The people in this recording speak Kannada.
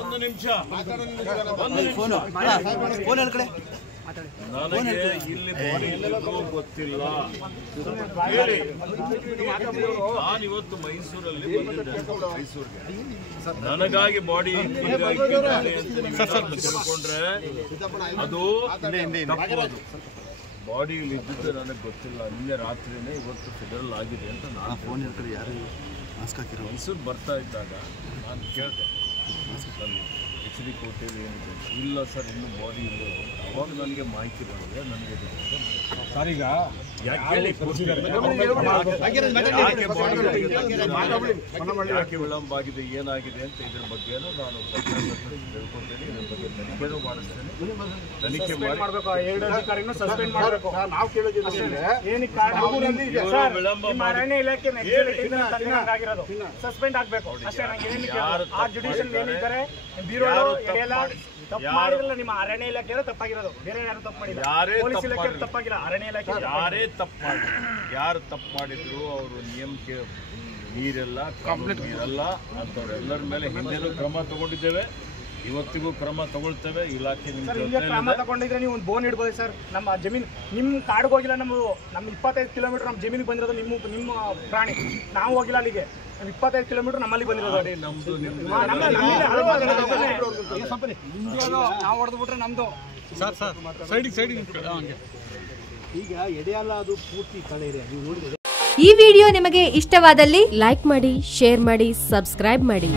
ಒಂದು ನಿಮಿಷ ನನಗೆ ಇಲ್ಲಿ ಬಾಡಿ ಗೊತ್ತಿಲ್ಲ. ನಾನಿವತ್ತು ಮೈಸೂರಲ್ಲಿ ಬಂದಿದ್ದೆ, ಮೈಸೂರಿಗೆ ನನಗಾಗಿ ಬಾಡಿ ತಿಳ್ಕೊಂಡ್ರೆ ಅದು ತಪ್ಪೋದು. ಬಾಡಿಯಲ್ಲಿ ಇದ್ದಿದ್ದು ನನಗೆ ಗೊತ್ತಿಲ್ಲ. ನಿನ್ನೆ ರಾತ್ರಿನೇ ಇವತ್ತು ಫೆಡರಲ್ ಆಗಿದೆ ಅಂತ ನಾನು ಫೋನ್ ಹೇಳ್ತಾರೆ. ಯಾರು ಮೈಸೂರು ಬರ್ತಾ ಇದ್ದಾಗ ನಾನು ಕೇಳಿದೆ, ಎಚ್ ಡಿ ಕೋಟೆಯಲ್ಲಿ ಏನಿದೆ? ಇಲ್ಲ ಸರ್, ಇನ್ನೂ ಬಾಡಿ ಇಲ್ಲ. ಅವಾಗ ನನಗೆ ಮಾಹಿತಿ ಬಂದಿದೆ. ನನಗೆ ಸರ್ ಈಗ ಯಾಕೆ ವಿಳಂಬ ಆಗಿದೆ, ಏನಾಗಿದೆ ಅಂತ ಇದ್ರ ಬಗ್ಗೆನೂ ನಾನು ತಿಳ್ಕೊಳ್ತೇನೆ. ಇದ್ರ ಬಗ್ಗೆ ತನಿಖೆನೂ ಮಾಡಿಸ್ತೇನೆ. ತನಿಖೆ ವಿಳಂಬ ಸಸ್ಪೆಂಡ್ ಆಗಬೇಕು ಅಷ್ಟೇ. ನಿಮ್ಮ ಅರಣ್ಯ ಇಲಾಖೆ ತಪ್ಪಾಗಿರೋದು, ಬೇರೆ ಯಾರು ತಪ್ಪು ಮಾಡಿಲ್ಲ. ಪೊಲೀಸ್ ಇಲಾಖೆ ತಪ್ಪಾಗಿಲ್ಲ, ಅರಣ್ಯ ಇಲಾಖೆ ಯಾರೇ ತಪ್ಪು ಮಾಡಿ ಯಾರು ತಪ್ಪು ಮಾಡಿದ್ರು ಅವರು ನಿಯಮಕ್ಕೆ ನೀರೆಲ್ಲ ನೀರಲ್ಲ ಅಂಥವ್ರೆಲ್ಲರ ಮೇಲೆ ಹಿಂದೆನೂ ಕ್ರಮ ತಗೊಂಡಿದ್ದೇವೆ, ಇವತ್ತಿಗೂ ಕ್ರಮ ತಗೊಳ್ತೇವೆ. ಇಲಾಖೆ ಕ್ರಮ ತಗೊಂಡಿದ್ರೆ ನೀವು ಒಂದು ಬೋನ್ ಇಡ್ಬೋದು ಸರ್. ನಮ್ಮ ಜಮೀನು ನಿಮ್ಮ ಕಾಡಿಗೆ ಹೋಗಿಲ್ಲ. ನಮ್ಮ 25 ಕಿಲೋಮೀಟರ್ ನಮ್ಮ ಜಮೀನಿಗೆ ಬಂದಿರೋದು ನಿಮ್ಮ ಪ್ರಾಣಿ. ನಾವು ಹೋಗಿಲ್ಲ ಅಲ್ಲಿಗೆ. 25 ಕಿಲೋಮೀಟರ್ ನಮ್ಮಲ್ಲಿ ಬಂದಿರೋದು. ನಾವು ಹೊಡೆದು ಬಿಟ್ರೆ ನಮ್ದು ಈಗ ಎಡೆಯಲ್ಲ, ಅದು ಪೂರ್ತಿ ತಲೆ ಇದೆ. ನೀವು ನೋಡಿದ್ರೆ ಈ ವಿಡಿಯೋ ನಿಮಗೆ ಇಷ್ಟವಾದಲ್ಲಿ ಲೈಕ್ ಮಾಡಿ, ಶೇರ್ ಮಾಡಿ, ಸಬ್ಸ್ಕ್ರೈಬ್ ಮಾಡಿ.